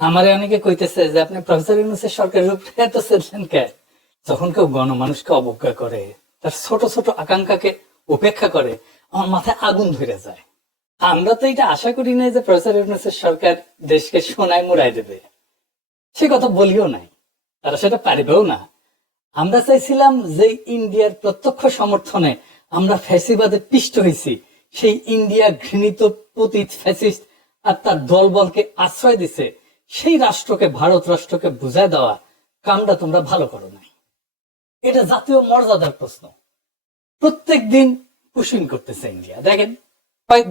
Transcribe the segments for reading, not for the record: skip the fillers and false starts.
আমারে অনেকে কইতেছে যে আপনি প্রফেসর ইউনূসের সরকারের উপরে এত চেতলেন কে? যখন কেউ গণমানুষকে অবজ্ঞা করে, তার ছোট ছোট আকাঙ্ক্ষাকে উপেক্ষা করে, আমার মাথায় আগুন ধরে যায়। আমরা তো এটা আশা করি নাই যে প্রফেসর ইউনূসের সরকার দেশকে সোনায় মুড়াই দেবে, সে কথা বলিও নাই, তারা সেটা পারিবেও না। আমরা চাইছিলাম যে ইন্ডিয়ার প্রত্যক্ষ সমর্থনে আমরা ফ্যাসিবাদে পিষ্ট হয়েছি, সেই ইন্ডিয়া ঘৃণিত পতিত ফ্যাসিস্ট আর তার দলবলকে আশ্রয় দিছে, সেই রাষ্ট্রকে, ভারত রাষ্ট্রকে বুঝায় দেওয়া কামটা তোমরা ভালো করো নাই। এটা জাতীয় মর্যাদার প্রশ্ন। প্রত্যেক দিন পুশিং করতেছে ইন্ডিয়া।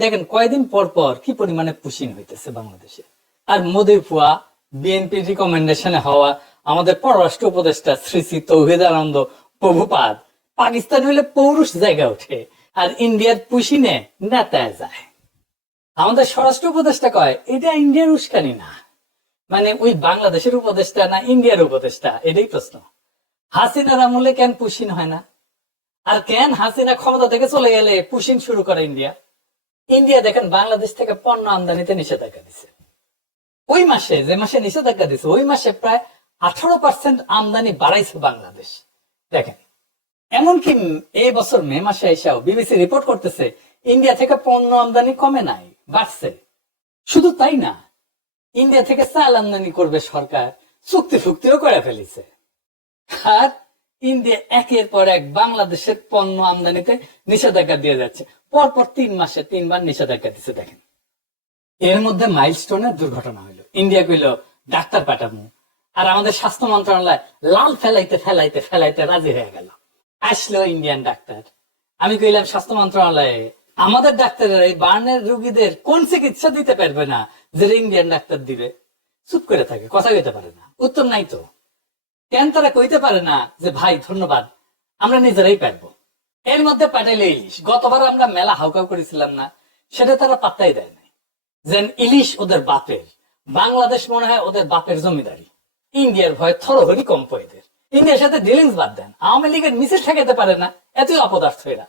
দেখেন কয়দিন পর পর কি পরিমাণে পুশিং হইতেছে বাংলাদেশে। আর মোদির ফুয়া, বিএনপি রিকমেন্ডেশনে হওয়া আমাদের পররাষ্ট্র উপদেষ্টা শ্রী শ্রী তৌহিদ আনন্দ প্রভুপাদ পাকিস্তান হইলে পৌরুষ জায়গা ওঠে, আর ইন্ডিয়ার পুশিনে নেতায় যায়। আমাদের স্বরাষ্ট্র উপদেষ্টা কয় এটা ইন্ডিয়ার উস্কানি না, মানে ওই বাংলাদেশের উপদেষ্টা না ইন্ডিয়ার উপদেষ্টা, এটাই প্রশ্ন। হাসিনার আমলে কেন পুশিন হয় না? আর কেন হাসিনা ক্ষমতা থেকে চলে গেলে পুশিন শুরু করে ইন্ডিয়া? ইন্ডিয়া দেখেন বাংলাদেশ থেকে পণ্য আমদানিতে নিষেধাজ্ঞা দিচ্ছে। ওই মাসে, যে মাসে নিষেধাজ্ঞা দিচ্ছে, ওই মাসে প্রায় 18% আমদানি বাড়াইছে বাংলাদেশ। দেখেন, এমনকি এই বছর মে মাসে এসেও বিবিসি রিপোর্ট করতেছে ইন্ডিয়া থেকে পণ্য আমদানি কমে নাই, বাড়ছে। শুধু তাই না, ইন্ডিয়া থেকে চাল আমদানি করবে সরকার, চুক্তি ফুক্তিও করে ফেলেছে। আর ইন্ডিয়া একের পর এক বাংলাদেশের পণ্য আমদানিতে নিষেধাজ্ঞা দিয়ে যাচ্ছে। পরপর 3 মাসে 3বার নিষেধাজ্ঞা দিচ্ছে। দেখেন, এর মধ্যে মাইলস্টোনের দুর্ঘটনা হইলো। ইন্ডিয়া কইল ডাক্তার পাঠাবো, আর আমাদের স্বাস্থ্য মন্ত্রণালয় লাল ফেলাইতে ফেলাইতে ফেলাইতে রাজি হয়ে গেল। আসলো ইন্ডিয়ান ডাক্তার। আমি কইলাম স্বাস্থ্য মন্ত্রণালয়ে, আমাদের ডাক্তারের এই বার্নের রোগীদের কোন চিকিৎসা দিতে পারবে না যে ইন্ডিয়ান ডাক্তার দিবে? চুপ করে থাকে, কথা কইতে পারে না, উত্তর নাই তো। কেন তারা কইতে পারে না যে ভাই ধন্যবাদ, আমরা নিজেরাই পারবো? এর মধ্যে পাঠাইলে ইলিশ। গতবার আমরা মেলা হাউকাউ করেছিলাম না, সেটা তারা পাত্তাই দেয় নাই। যেন ইলিশ ওদের বাপের, বাংলাদেশ মনে হয় ওদের বাপের জমিদারি। ইন্ডিয়ার ভয়ে থরহরি কম্প এদের। ইন্ডিয়ার সাথে ডিলিংস বাদ দেন, আওয়ামী লীগের মিছিল ঠেকাতে পারে না, এতই অপদার্থ এরা।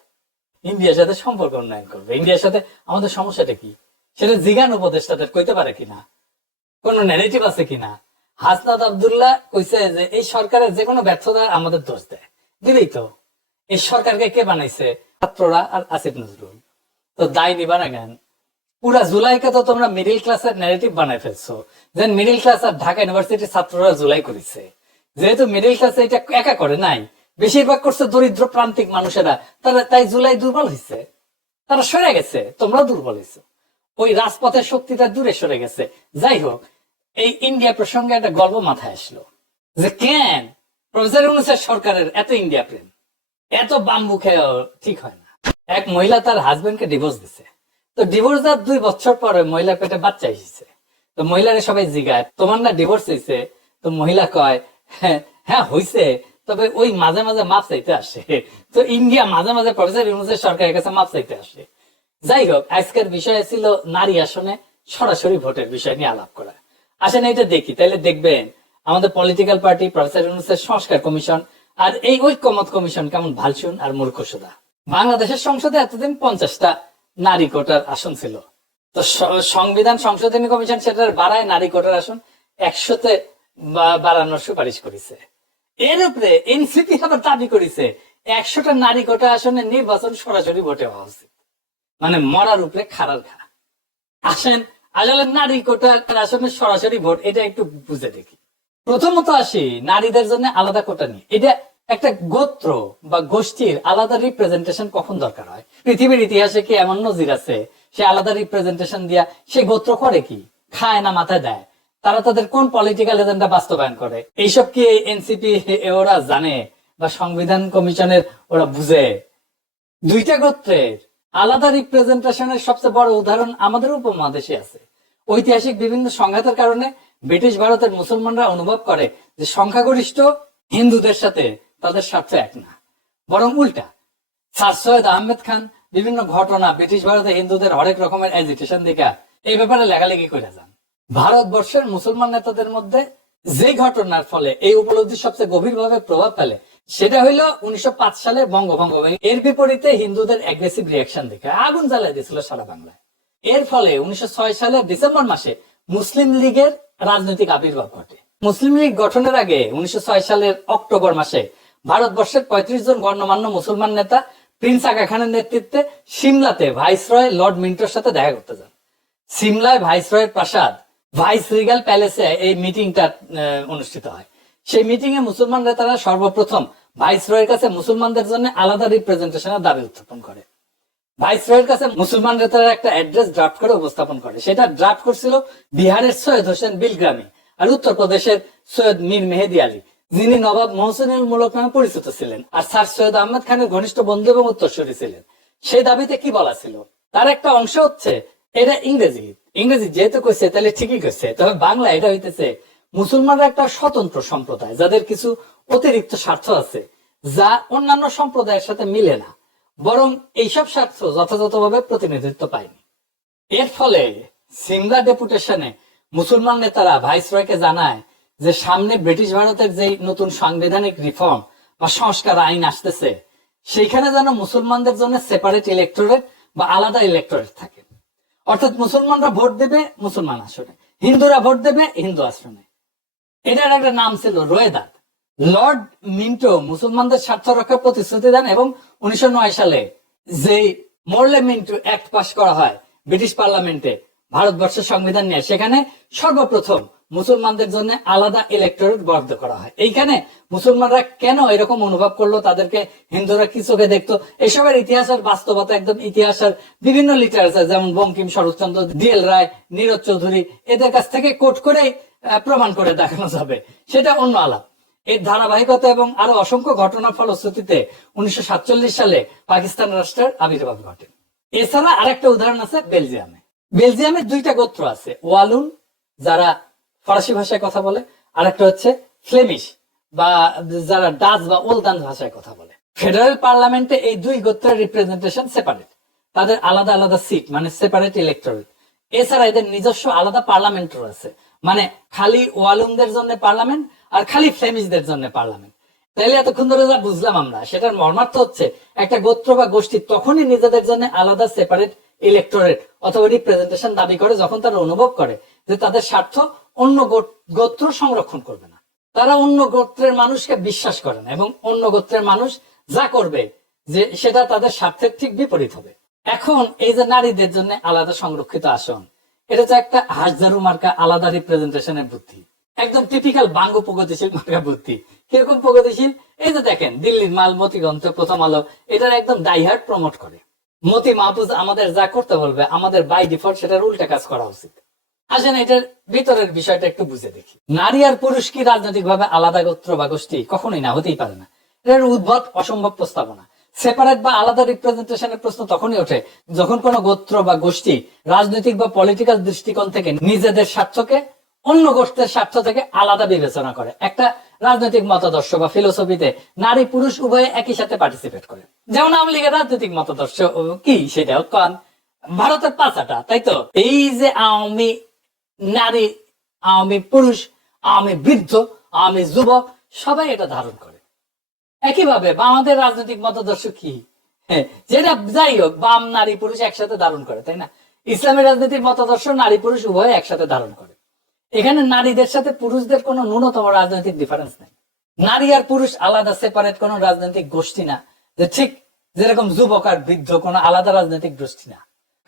ইন্ডিয়ার সাথে সম্পর্ক উন্নয়ন করবে। ইন্ডিয়ার সাথে আমাদের সমস্যাটা কি সেটা জিগান উপদেষ্টাদের কইতে পারে কিনা, কোন ন্যারেটিভ আছে কিনা? হাসনাত আব্দুল্লাহ কইছে যে এই সরকারের যে কোনো ব্যর্থতা আমাদের দোষ দেয়, দিলেই তো। এই সরকারকে কে বানাইছে? ছাত্ররা আর আসিফ নজরুল। তো দায় নিবা না কেন? পুরা জুলাইকে তো তোমরা মিডিল ক্লাসের ন্যারেটিভ বানাই ফেলছো, যে মিডিল ক্লাস আর ঢাকা ইউনিভার্সিটির ছাত্ররা জুলাই করেছে। যেহেতু মিডিল ক্লাস এটা একা করে নাই, বেশিরভাগ করছে দরিদ্র প্রান্তিক মানুষেরা, তারা তাই জুলাই দুর্বল হয়েছে, তারা সরে গেছে, তোমরা দুর্বল হয়েছে, ওই রাজপথের শক্তিটা দূরে সরে গেছে। যাই হোক, এই ইন্ডিয়া প্রসঙ্গে একটা গল্প মাথায় আসলো যে কেন প্রফেসর ইউনূসের সরকারের এত ইন্ডিয়া প্রেম, এত বাম্বু খেয়ে ঠিক হয় না। এক মহিলা তার হাজবেন্ডকে ডিভোর্স দিছে। তো ডিভোর্স দেওয়ার 2 বছর পরে মহিলার পেটে বাচ্চা এসেছে। তো মহিলারে সবাই জিগায় তোমার না ডিভোর্স হয়েছে? তো মহিলা কয় হ্যাঁ হয়েছে, তবে ওই মাঝে মাঝে মাপ চাইতে আসে। তো ইন্ডিয়া মাঝে মাঝে প্রফেসর ইউনূসের সরকারের কাছে মাপ চাইতে আসে। যাই হোক, আজকের বিষয় ছিল নারী আসনে সরাসরি ভোটের বিষয় নিয়ে আলাপ করা। আসেন এটা দেখি, তাহলে দেখবেন আমাদের পলিটিক্যাল পার্টি, প্রফেসর ইউনূসের সংস্কার কমিশন আর এই ঐক্যমত কমিশন কেমন ভালসুন আর মূর্খসুদা। বাংলাদেশের সংসদে এতদিন 50টা নারী কোটার আসন ছিল। তো সংবিধান সংশোধনী কমিশন সেটার বাড়ায় নারী কোটার আসন 100তে বাড়ানোর সুপারিশ করেছে। এর উপরে এনসিপি আবার দাবি করেছে 100টা নারী কোটা আসনে নির্বাচন সরাসরি ভোটে হওয়া উচিত, মানে মরার উপরে খাড়ার খা। আসেন আসলে নারী কোটা আসনে সরাসরি ভোট এটা একটু বুঝে দেখি। প্রথমত আসি নারীদের জন্য আলাদা কোটা নিয়ে। এটা একটা গোত্র বা গোষ্ঠীর আলাদা রিপ্রেজেন্টেশন কখন দরকার হয়? পৃথিবীর ইতিহাসে কি এমন নজির আছে সে আলাদা রিপ্রেজেন্টেশন দিয়া সে গোত্র করে কি? খায় না মাথায় দেয়? তারা তাদের কোন পলিটিক্যাল এজেন্ডা বাস্তবায়ন করে? এইসব কি এনসিপি ওরা জানে বা সংবিধান কমিশনের ওরা বুঝে? 2টা গোত্রের আলাদা রিপ্রেজেন্টেশনের সবচেয়ে বড় উদাহরণ আমাদের উপমহাদেশে আছে। ঐতিহাসিক বিভিন্ন সংঘাতের কারণে ব্রিটিশ ভারতের মুসলমানরা অনুভব করে যে সংখ্যাগরিষ্ঠ হিন্দুদের সাথে তাদের স্বার্থ এক না, বরং উল্টা। স্যার সৈয়দ আহমেদ খান বিভিন্ন ঘটনা ব্রিটিশ ভারতে হিন্দুদের হরেক রকমের এজিটেশন দেখা এই ব্যাপারে লেখালেখি করে যান। ভারতবর্ষের মুসলমান নেতাদের মধ্যে যে ঘটনার ফলে এই উপলব্ধি সবচেয়ে গভীরভাবে প্রভাব ফেলে সেটা হইল 1905 সালে বঙ্গভঙ্গ। এর বিপরীতে হিন্দুদের অ্যাগ্রেসিভ রিয়াকশন দেখে আগুন জ্বালিয়ে দিয়েছিল সারা বাংলায়। এর ফলে 1906 সালের ডিসেম্বর মাসে মুসলিম লীগের রাজনৈতিক আবির্ভাব ঘটে। মুসলিম লীগ গঠনের আগে 1906 সালের অক্টোবর মাসে ভারতবর্ষের 35 জন গণ্যমান্য মুসলমান নেতা প্রিন্স আগা খানের নেতৃত্বে সিমলাতে ভাইসরয় লর্ড মিন্টোর সাথে দেখা করতে যান। সিমলায় ভাইসরয়ের প্রাসাদ ভাইস রিগাল প্যালেসে এই মিটিংটা অনুষ্ঠিত হয়। সেই মিটিং এ মুসলমান নেতারা সর্বপ্রথম ভাইসরয়ের কাছে মুসলমানদের জন্য আলাদা রিপ্রেজেন্টেশনের দাবি উত্থাপন করে। ভাইসরয়ের কাছে মুসলমান নেতারা একটা অ্যাড্রেস ড্রাফট করে উপস্থাপন করে। সেটা ড্রাফট করছিল বিহারের সৈয়দ হোসেন বিলগ্রামী আর উত্তরপ্রদেশের সৈয়দ মীর মেহেদি আলী, যিনি নবাব মোহসেনুল মুলক নামে পরিচিত ছিলেন আর স্যার সৈয়দ আহমেদ খানের ঘনিষ্ঠ বন্ধু এবং উত্তরসূরি ছিলেন। সেই দাবিতে কি বলা ছিল, তার একটা অংশ হচ্ছে এটা ইংরেজি যেহেতু কইছে তাহলে ঠিকই কইছে, তবে বাংলা এটা হইতেছে মুসলমানরা একটা স্বতন্ত্র সম্প্রদায় যাদের কিছু অতিরিক্ত স্বার্থ আছে যা অন্যান্য সম্প্রদায়ের সাথে মিলে না, বরং এইসব স্বার্থ যথাযথভাবে প্রতিনিধিত্ব পায়নি। এর ফলে সিমলা ডেপুটেশনে মুসলমান নেতারা ভাইসরয়কে জানায় যে সামনে ব্রিটিশ ভারতের যে নতুন সাংবিধানিক রিফর্ম বা সংস্কার আইন আসতেছে সেইখানে যেন মুসলমানদের জন্য সেপারেট ইলেকটোরেট বা আলাদা ইলেকটোরেট থাকে। অর্থাৎ মুসলমানরা ভোট দেবে মুসলমান আসনে, হিন্দুরা ভোট দেবে হিন্দু আসনে। এটার একটা নাম ছিল রোয়েদাদ। লর্ড মিন্টো মুসলমানদের স্বার্থ রক্ষার প্রতিশ্রুতি দেন এবং 1909 সালে যে মোরলে মিন্টো অ্যাক্ট পাস করা হয় ব্রিটিশ পার্লামেন্টে ভারতবর্ষের সংবিধান নিয়ে, সেখানে সর্বপ্রথম মুসলমানদের জন্য আলাদা ইলেকটোরেট বরাদ্দ করা হয়। এইখানে মুসলমানরা কেন এরকম অনুভব করলো, তাদেরকে হিন্দুরা কি চোখে দেখতো, এসবের ইতিহাস আর বাস্তবতা একদম ইতিহাস আর বিভিন্ন লিটারেচার যেমন বঙ্কিম, শরৎচন্দ্র, ডিএল রায়, নীরজ চৌধুরী এদের কাছ থেকে কোট করে প্রমাণ করে দেখানো যাবে, সেটা অন্য আলাপ। এই ধারাবাহিকতা এবং আরো অসংখ্য ঘটনার ফলশ্রুতিতে 1947 সালে পাকিস্তান রাষ্ট্রের আবির্ভাব ঘটে। এছাড়া আরেকটা উদাহরণ আছে বেলজিয়ামে। বেলজিয়ামে দুইটা গোত্র আছে, ওয়ালুন যারা ফরাসি ভাষায় কথা বলে, আর একটা হচ্ছে ফ্লেমিশ বা যারা ডাচ বা ওলদান ভাষায় কথা বলে। ফেডারেল পার্লামেন্টে এই দুই গোত্রের রিপ্রেজেন্টেশন সেপারেট, তাদের আলাদা আলাদা সিট মানে সেপারেট ইলেকটোরেট। এছাড়া এদের নিজস্ব আলাদা পার্লামেন্টও আছে, মানে খালি ওয়ালুনদের জন্য পার্লামেন্ট আর খালি ফ্লেমিশদের জন্য পার্লামেন্ট। তাইলে এতক্ষণ ধরে যা বুঝলাম আমরা, সেটার মর্মার্থ হচ্ছে একটা গোত্র বা গোষ্ঠী তখনই নিজেদের জন্য আলাদা সেপারেট ইলেকটোরেট অথবা রিপ্রেজেন্টেশন দাবি করে যখন তারা অনুভব করে যে তাদের স্বার্থ অন্য গোত্র সংরক্ষণ করবে না। তারা অন্য গোত্রের মানুষকে বিশ্বাস করে না এবং অন্য গোত্রের মানুষ যা করবে যে সেটা তাদের স্বার্থের ঠিক বিপরীত হবে। এখন এই যে নারীদের জন্য আলাদা সংরক্ষিত আসন, এটা তো একটা হাজারু মার্কা আলাদা রিপ্রেজেন্টেশনের বুদ্ধি, একদম টিপিক্যাল বাঙ্গ প্রগতিশীল মার্কা বুদ্ধি। কিরকম প্রগতিশীল, এই যে দেখেন দিল্লির মাল মতিগঞ্জ প্রথম আলো এটার একদম ডাইহার্ট প্রমোট করে। মতি মাহফুজ আমাদের যা করতে বলবে আমাদের বাই ডিফল্ট সেটার উল্টা কাজ করা উচিত। আসেন এটার ভিতরের বিষয়টা একটু বুঝে দেখি। নারী আর পুরুষ কি রাজনৈতিক ভাবে আলাদা গোত্র বা গোষ্ঠী? কখনোই না, হতেই পারে না। এটার উদ্ভট অসম্ভব প্রস্তাবনা। সেপারেট বা আলাদা রিপ্রেজেন্টেশনের প্রশ্ন তখনই ওঠে যখন কোন গোত্র বা গোষ্ঠী রাজনৈতিক বা পলিটিক্যাল দৃষ্টিকোণ থেকে নিজেদের স্বার্থকে অন্য গোষ্ঠীর স্বার্থ থেকে আলাদা বিবেচনা করে। একটা রাজনৈতিক মতাদর্শ বা ফিলোসফিতে নারী পুরুষ উভয়ে একই সাথে পার্টিসিপেট করে। যেমন আওয়ামী লীগের রাজনৈতিক মতাদর্শ কি, সেটাও কন ভারতের পাঁচাটা, তাই তো? এই যে আওয়ামী নারী, আওয়ামী পুরুষ, আওয়ামী বৃদ্ধ, আওয়ামী যুবক সবাই এটা ধারণ করে। একইভাবে বামদের রাজনৈতিক মতাদর্শ কি, যেটা যাই হোক বাম নারী পুরুষ একসাথে ধারণ করে, তাই না? ইসলামের রাজনৈতিক মতাদর্শ নারী পুরুষ উভয় একসাথে ধারণ করে। এখানে নারীদের সাথে পুরুষদের কোনো ন্যূনতম রাজনৈতিক ডিফারেন্স নেই। নারী আর পুরুষ আলাদা সেপারেট কোন রাজনৈতিক গোষ্ঠী না, যে ঠিক যেরকম যুবক আর বৃদ্ধ কোন আলাদা রাজনৈতিক গোষ্ঠী না।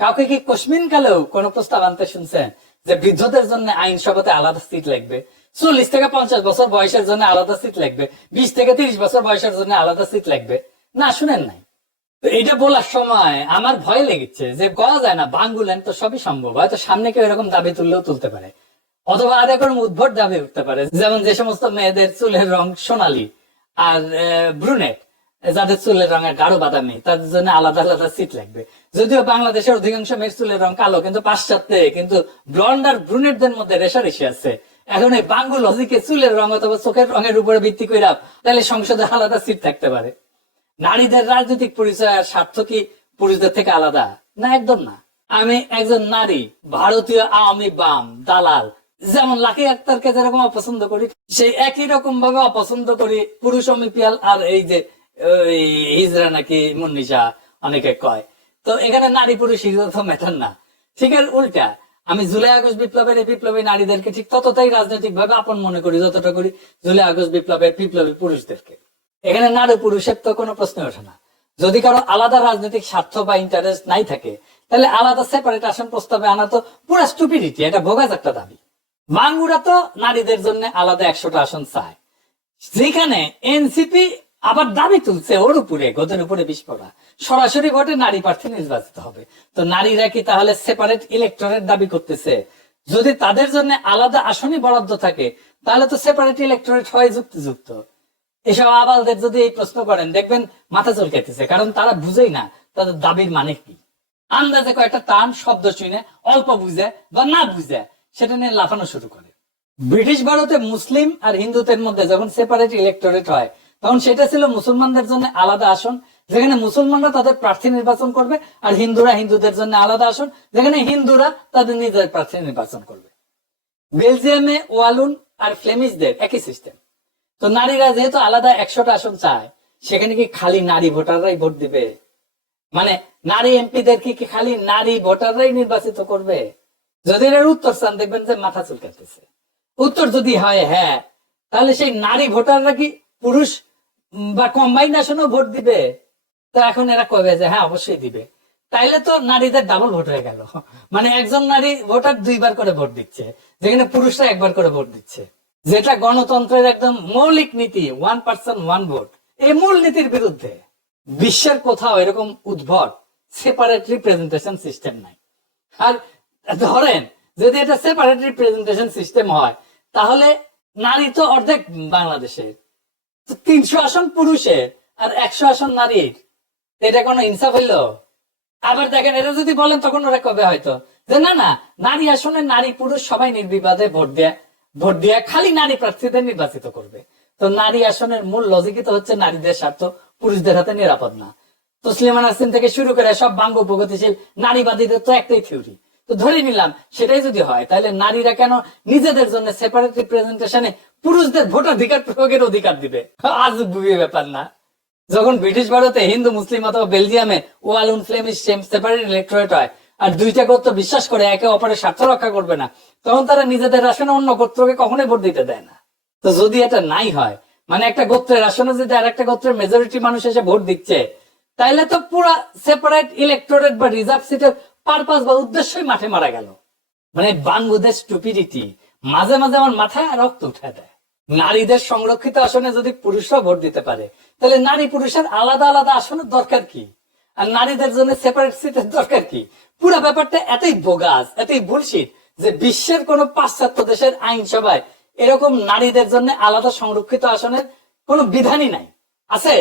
কাউকে কি কশ্মিন কালেও কোন প্রস্তাব আনতে শুনছেন যে বৃদ্ধদের জন্য আইনসভাতে আলাদা সিট লাগবে, 40 থেকে 50 বছর বয়সের জন্য আলাদা সিট লাগবে, 20 থেকে 30 বছর বয়সের জন্য আলাদা সিট লাগবে? না, শুনেন নাই। তো এটা বলার সময় আমার ভয় লেগেছে যে কওয়া যায় না বাঙ্গুলেন তো সবই সম্ভব, হয়তো সামনে কেউ এরকম দাবি তুললেও তুলতে পারে, অথবা আর এরকম উদ্ভট দাবি উঠতে পারে। যেমন যে সমস্ত মেয়েদের চুলের রং সোনালী আর ব্রুনেট, যাদের চুলের রঙের গাঢ় বাদামি, তাদের জন্য আলাদা আলাদা সিট লাগবে। যদিও বাংলাদেশের অধিকাংশ মেয়ের চুলের রং কালো, কিন্তু পাশ্চাত্যে কিন্তু ব্লন্ড আর ব্রুনেটদের মধ্যে রেশারেশি আছে। এখন এই বাঙ্গু লজিকে চুলের রং অথবা চোখের রঙের উপরে ভিত্তি করে তাহলে সংসদে আলাদা সিট থাকতে পারে। নারীদের রাজনৈতিক পরিচয় আর স্বার্থ কি পুরুষদের থেকে আলাদা? না, একদম না। আমি একজন নারী, ভারতীয় আওয়ামী বাম দালাল, যেমন লাকি আক্তারকে যেরকম অপছন্দ করি, সেই একই রকম ভাবে অপছন্দ করি পুরুষ অমিপিয়াল আর এই যে হিজরা নাকি মুন্নিশা অনেকে কয়। তো এখানে নারী পুরুষ হিজরা তো ম্যাটার না, ঠিক আছে? উল্টা আমি জুলাই আগস্ট বিপ্লবের এই বিপ্লবী নারীদেরকে ঠিক ততটাই রাজনৈতিক ভাবে আপন মনে করি যতটা করি জুলাই আগস্ট বিপ্লবের বিপ্লবী পুরুষদেরকে। এখানে নারী পুরুষের তো কোনো প্রশ্ন ওঠে না। যদি কারো আলাদা রাজনৈতিক স্বার্থ বা ইন্টারেস্ট নাই থাকে, তাহলে আলাদা সেপারেট আসন প্রস্তাবে আনা তো পুরো স্টুপিডিটি, এটা ভোগাজ একটা দাবি। বাঙ্গুরা তো নারীদের জন্য আলাদা 100টা আসন চায়, যেখানে এনসিপি আবার দাবি তুলছে ওর উপরে, গোদের উপরে বিস্ফোরা সরাসরি ভোটে নারী প্রার্থী নির্বাচিত হবে। তো নারীরা কি তাহলে সেপারেট ইলেক্টরেট দাবি করতেছে? যদি তাদের জন্য আলাদা আসনই বরাদ্দ থাকে, তাহলে তো সেপারেট ইলেক্টরেট হয় যুক্তিযুক্ত। এসব আবালদের যদি এই প্রশ্ন করেন, দেখবেন মাথা চলকাইতেছে, কারণ তারা বুঝেই না তাদের দাবির মানে কি। আন্দাজে কয়েকটা টান শব্দ শুনে অল্প বুঝে বা না বুঝে সেটা নিয়ে লাফানো শুরু করে। ব্রিটিশ ভারতে মুসলিম আর হিন্দুদের মধ্যে যখন সেপারেট ইলেক্টরেট হয়, তখন সেটা ছিল মুসলমানদের জন্য আলাদা আসন, যেখানে মুসলমানরা তাদের প্রার্থী নির্বাচন করবে, আর হিন্দুরা হিন্দুদের জন্য আলাদা আসন, যেখানে হিন্দুরা তাদের নিজের প্রার্থী নির্বাচন করবে। বেলজিয়ামে ওয়ালুন আর ফ্লেমিশদের একই সিস্টেম। তো নারীরা যেহেতু আলাদা 100টা আসন চায়, সেখানে কি খালি নারী ভোটাররাই ভোট দিবে? মানে নারী এমপিদের কি খালি নারী ভোটাররাই নির্বাচিত করবে? যদি এর উত্তর চান, দেখবেন যে মাথা চুলকাতেছে। উত্তর যদি হয় হ্যাঁ, তাহলে সেই নারী ভোটাররা কি পুরুষ বা কম্বাইনেশনও ভোট দিবে? তো এখন এরা কবে যে হ্যাঁ অবশ্যই দিবে। তাইলে তো নারীদের ডাবল ভোট হয়ে গেল। মানে একজন নারী ভোটার 2বার করে ভোট দিচ্ছে, যেখানে পুরুষরা 1বার করে ভোট দিচ্ছে, যেটা গণতন্ত্রের একদম মৌলিক নীতি, 1 পার্সন 1 ভোট। এই মূল নীতির বিরুদ্ধে। বিশ্বের কোথাও এরকম উদ্ভট সেপারেট রিপ্রেজেন্টেশন সিস্টেম নাই। আর ধরেন যদি এটা সেপারেট রিপ্রেজেন্টেশন সিস্টেম হয়, তাহলে নারী তো অর্ধেক বাংলাদেশের, 300 আসন পুরুষের আর 100 আসন নারীর। এটা কোনো ইনসাফ হইল? আবার দেখেন, এটা যদি বলেন তখন ওরা কবে হয়তো যে না না, নারী আসনে নারী পুরুষ সবাই নির্বিবাদে ভোট দিয়ে খালি নারী প্রার্থীদের নির্বাচিত করবে। তো নারী আসনের মূল লজিকই তো হচ্ছে নারীদের স্বার্থ পুরুষদের হাতে নিরাপদ না। তসলিমা নাসরিন থেকে শুরু করে সব বাঙ্গ প্রগতিশীল নারীবাদীদের তো একটাই থিওরি। তো ধরে নিলাম সেটাই যদি হয়, তাহলে নারীরা কেন নিজেদের জন্য সেপারেট রিপ্রেজেন্টেশনে পুরুষদের ভোটাধিকার প্রয়োগের অধিকার দিবে? আজব ব্যাপার না? যখন ব্রিটিশ ভারতে হিন্দু মুসলিম অথবা বেলজিয়ামে ওয়ালুন ফ্লেমিশ সেপারেট ইলেক্টোরেট হয়, আর দুইটা গোত্র বিশ্বাস করে একে অপরের স্বার্থ রক্ষা করবে না, তখন তারা নিজেদের আসনে অন্য গোত্রকে কখনোই ভোট দিতে দেয় না। তো যদি এটা নাই হয়, মানে একটা গোত্রের আসনে যদি আর একটা গোত্রের মেজরিটি মানুষ এসে ভোট দিচ্ছে, তাইলে তো পুরো সেপারেট ইলেক্টোরেট বা রিজার্ভ সিটের পারপাস বা উদ্দেশ্যই মাঠে মারা গেল। মানে বাংলাদেশ স্টুপিডিটি মাঝে মাঝে আমার মাথায় রক্ত উঠে দেয়। নারীদের সংরক্ষিত আসনে যদি পুরুষরা ভোট দিতে পারে, তাহলে নারী পুরুষের আলাদা আলাদা আসনের দরকার কি? আর নারীদের জন্য সেপারেট সিটের দরকার কি? পুরো ব্যাপারটা এতই বোগাস, এতই বুলশিট যে বিশ্বের কোন পাশ্চাত্য দেশের আইনসভায় এরকম নারীদের জন্য আলাদা সংরক্ষিত আসনের কোন বিধানই নাই। আছে?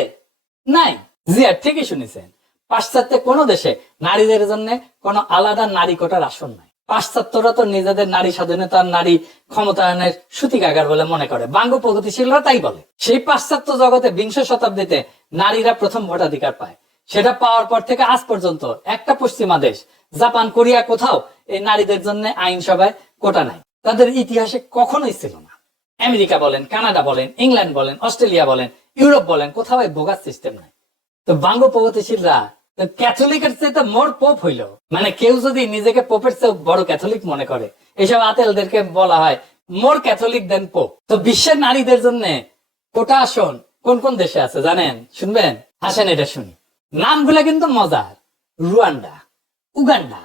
নাই। জি আর ঠিকই শুনেছেন, পাশ্চাত্যে কোন দেশে নারীদের জন্য কোন আলাদা নারী কোটার আসন নাই। পাশ্চাত্যরা তো নিজেদের নারী স্বাধীনতা, নারী ক্ষমতায়নের সূতিকাগার বলে মনে করে, বাঙ্গ প্রগতিশীলরা তাই বলে। সেই পাশ্চাত্য জগতে 20 শতাব্দীতে নারীরা প্রথম ভোটাধিকার পায়। সেটা পাওয়ার পর থেকে আজ পর্যন্ত একটা পশ্চিমা দেশ, জাপান, কোরিয়া, কোথাও এই নারীদের জন্য আইনসভায় কোটা নাই। তাদের ইতিহাসে কখনোই ছিল না। আমেরিকা বলেন, কানাডা বলেন, ইংল্যান্ড বলেন, অস্ট্রেলিয়া বলেন, ইউরোপ বলেন, কোথাও এই বোগাস সিস্টেম নাই। তো বাঙ্গ প্রগতিশীলরা ক্যাথলিকের চেয়ে মোর পোপ হইল। মানে কেউ যদি নিজেকে পোপের চেয়ে বড় ক্যাথলিক মনে করে, এসব আতেলদেরকে বলা হয় মোর ক্যাথলিক দেন পোপ। তো বিশ্বের নারীদের জন্য কোটা আসন কোন কোন দেশে আছে জানেন? শুনবেন? আসেন এটা শুনি। নামগুলা কিন্তু মজার: Rwanda, Uganda,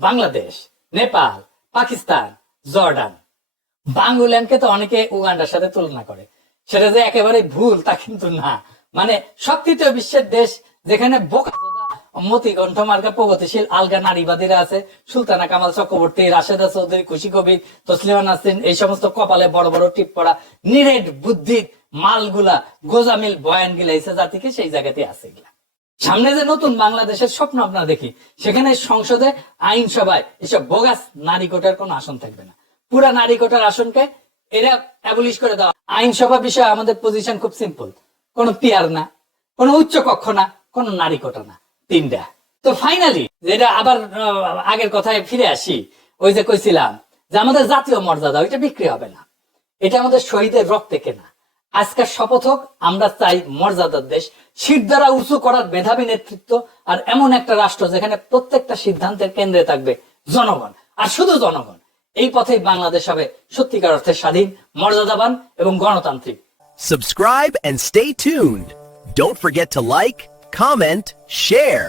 Bangladesh, Nepal, Pakistan, Jordan. বাংলাদেশকে তো অনেকে উগান্ডার সাথে তুলনা করে, সেটা যে একেবারে ভুল তা কিন্তু না। মানে সব তৃতীয় বিশ্বের দেশ যেখানে বোকাচোদা মতি কণ্ঠমার্কা প্রগতিশীল আলগা নারীবাদীরা আছে, সুলতানা কামাল চক্রবর্তী, রাশেদা চৌধুরী, খুশি কবির, তসলিমা নাসরিন, এই সমস্ত কপালে বড় বড় টিপ পড়া নিরেট বুদ্ধির মালগুলা, গোজামিল বয়ান গিলা এসে জাতিকে সেই জায়গাতে আছে। সামনে যে নতুন বাংলাদেশের স্বপ্ন আপনারা দেখি, সেখানে সংসদে আইনসভায় এসব বোগাস নারী কোটার কোন আসন থাকবে না। পুরা নারী কোটার আসনকে এরা অ্যাবলিশ করে দেওয়া। আইনসভা বিষয়ে আমাদের পজিশন খুব সিম্পল: কোন পিয়ার না, কোন উচ্চ কক্ষ না, কোন নারী কোটা না, 3টা। তো ফাইনালি যেটা আবার আগের কথায় ফিরে আসি, ওই যে কইছিলাম যে আমাদের জাতীয় মর্যাদা ওইটা বিক্রি হবে না, এটা আমাদের শহীদের রক্তে কেনা। আজকের শপথ হোক, আমরা চাই মর্যাদার দেশ, শির দ্বারা উঁচু করার মেধাবী নেতৃত্ব, আর এমন একটা রাষ্ট্র যেখানে প্রত্যেকটা সিদ্ধান্তের কেন্দ্রে থাকবে জনগণ। আর শুধু জনগণ। এই পথেই বাংলাদেশ হবে সত্যিকার অর্থে স্বাধীন, মর্যাদাবান এবং গণতান্ত্রিক। Subscribe and stay tuned. Don't forget to like, comment, share.